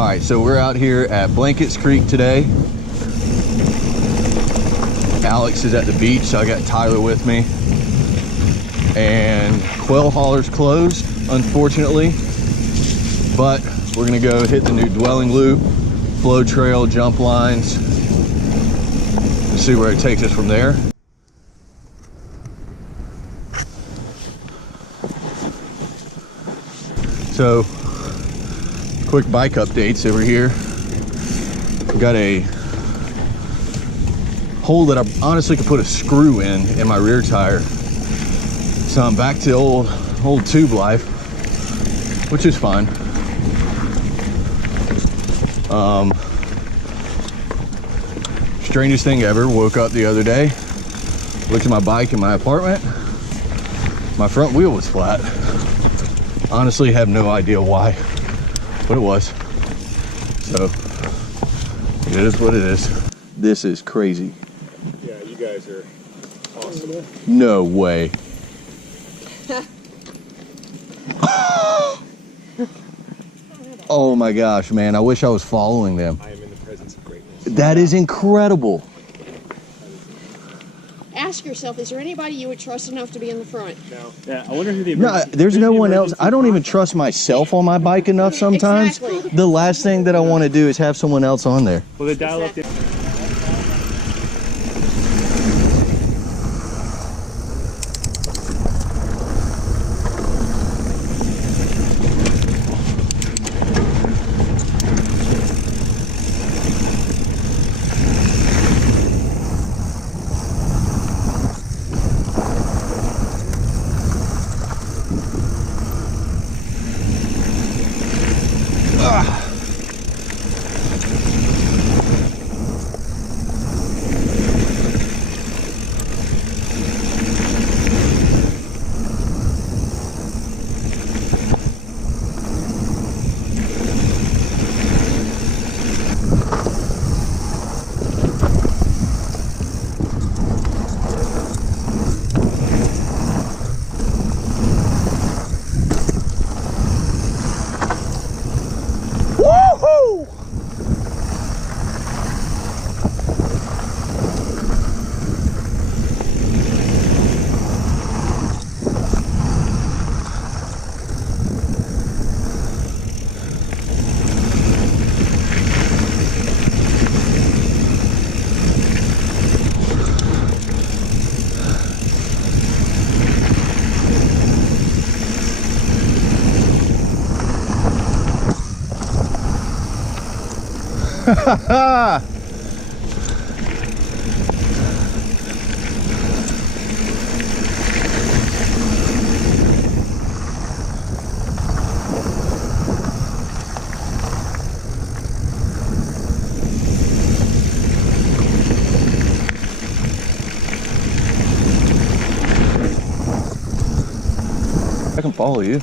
All right, so we're out here at Blankets Creek today. Alex is at the beach, so I got Tyler with me. And Quail Holler's closed, unfortunately, but we're gonna go hit the new dwelling loop, flow trail, jump lines, and see where it takes us from there. So, quick bike updates over here. Got a hole that I honestly could put a screw in my rear tire. So I'm back to old tube life, which is fine. Strangest thing ever, woke up the other day, looked at my bike in my apartment, my front wheel was flat. Honestly, have no idea why, but it was. So, it is what it is. This is crazy. Yeah, you guys are awesome. No way. Oh my gosh, man, I wish I was following them. I am in the presence of greatness. That is incredible. Ask yourself, is there anybody you would trust enough to be in the front? No. Yeah, I wonder who the No, there's no one else. I don't even trust myself on my bike enough sometimes. Exactly. The last thing that I want to do is have someone else on there. Well, they dial up the... Woohoo! I can follow you.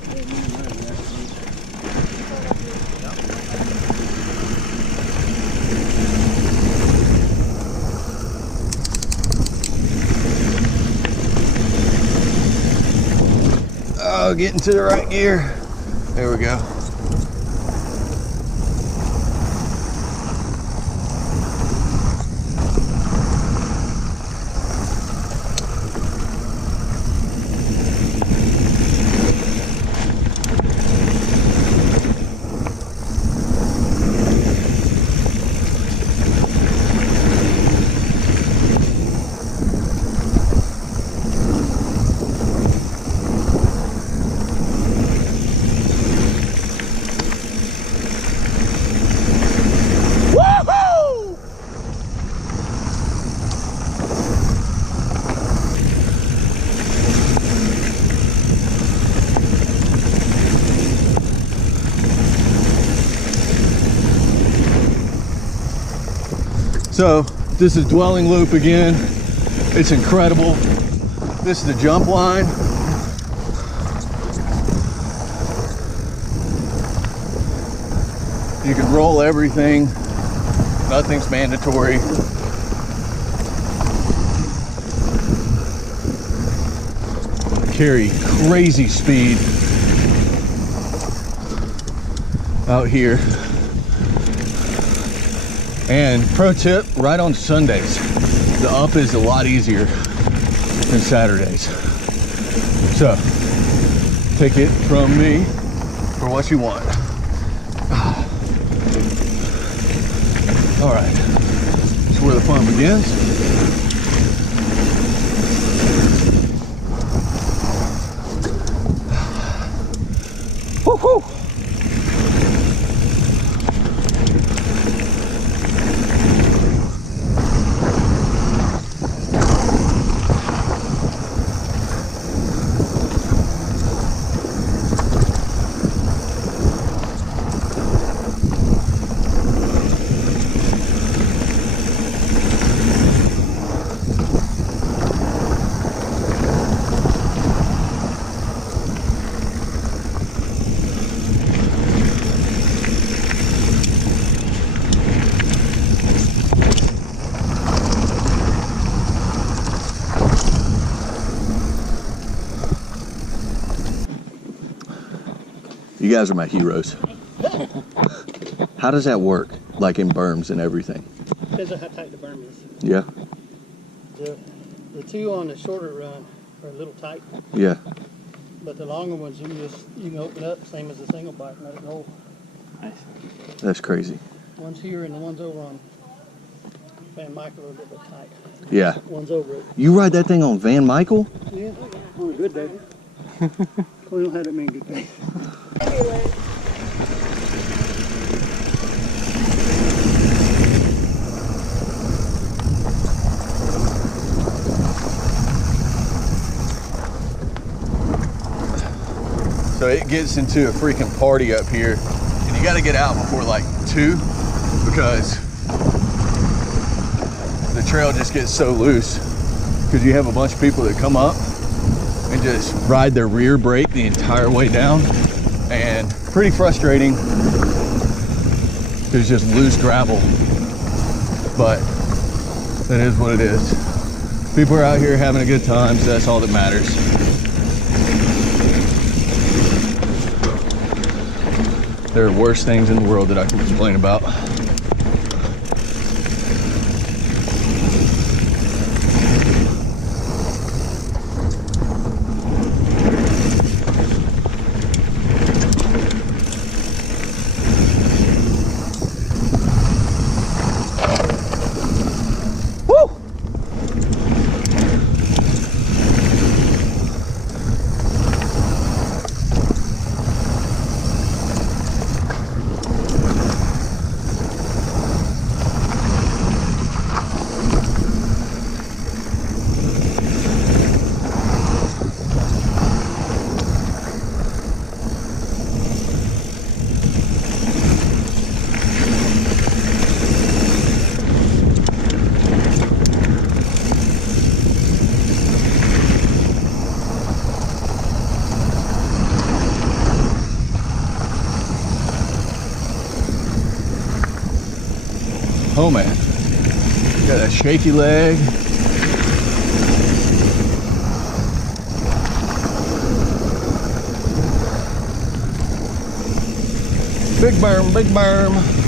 Oh, get into the right gear. There we go. So this is dwelling loop again. It's incredible. This is the jump line. You can roll everything. Nothing's mandatory. Carry crazy speed out here. And pro tip, right on Sundays, the up is a lot easier than Saturdays. So, take it from me for what you want. All right, that's where the fun begins. Woo-hoo! You guys are my heroes. How does that work? Like in berms and everything? Depends on how tight the berm is. Yeah? The two on the shorter run are a little tight, Yeah. but the longer ones you can open up, same as a single bite, and let it roll. That's crazy. One's here and the one's over on Van Michael are a little bit tight. Yeah. One's over it. You ride that thing on Van Michael? Yeah, on a good day. We don't have that many good days. So it gets into a freaking party up here, and you got to get out before like 2 because the trail just gets so loose because you have a bunch of people that come up and just ride their rear brake the entire way down, and pretty frustrating because it's just loose gravel, but that is what it is. People are out here having a good time, so that's all that matters. There are worse things in the world that I can complain about. Oh man, got that shaky leg. Big berm, big berm.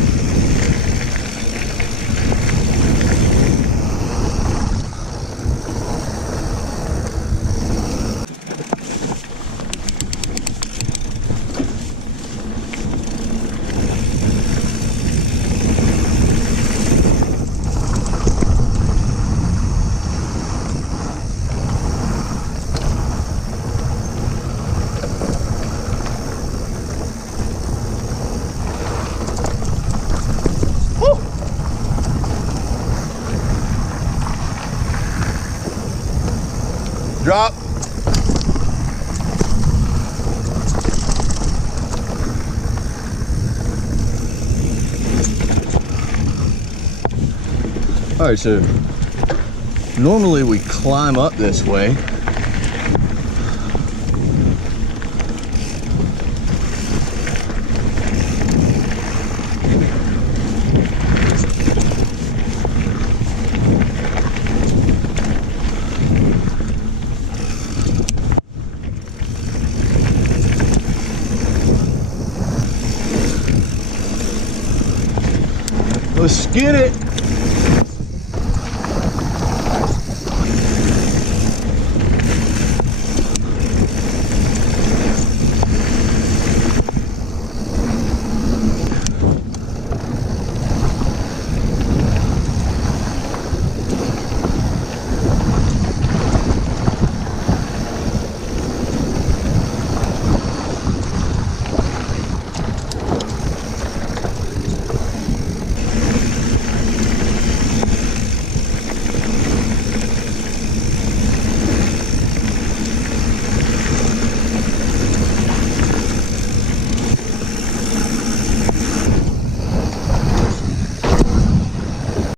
Drop. All right, so normally we climb up this way. Let's get it.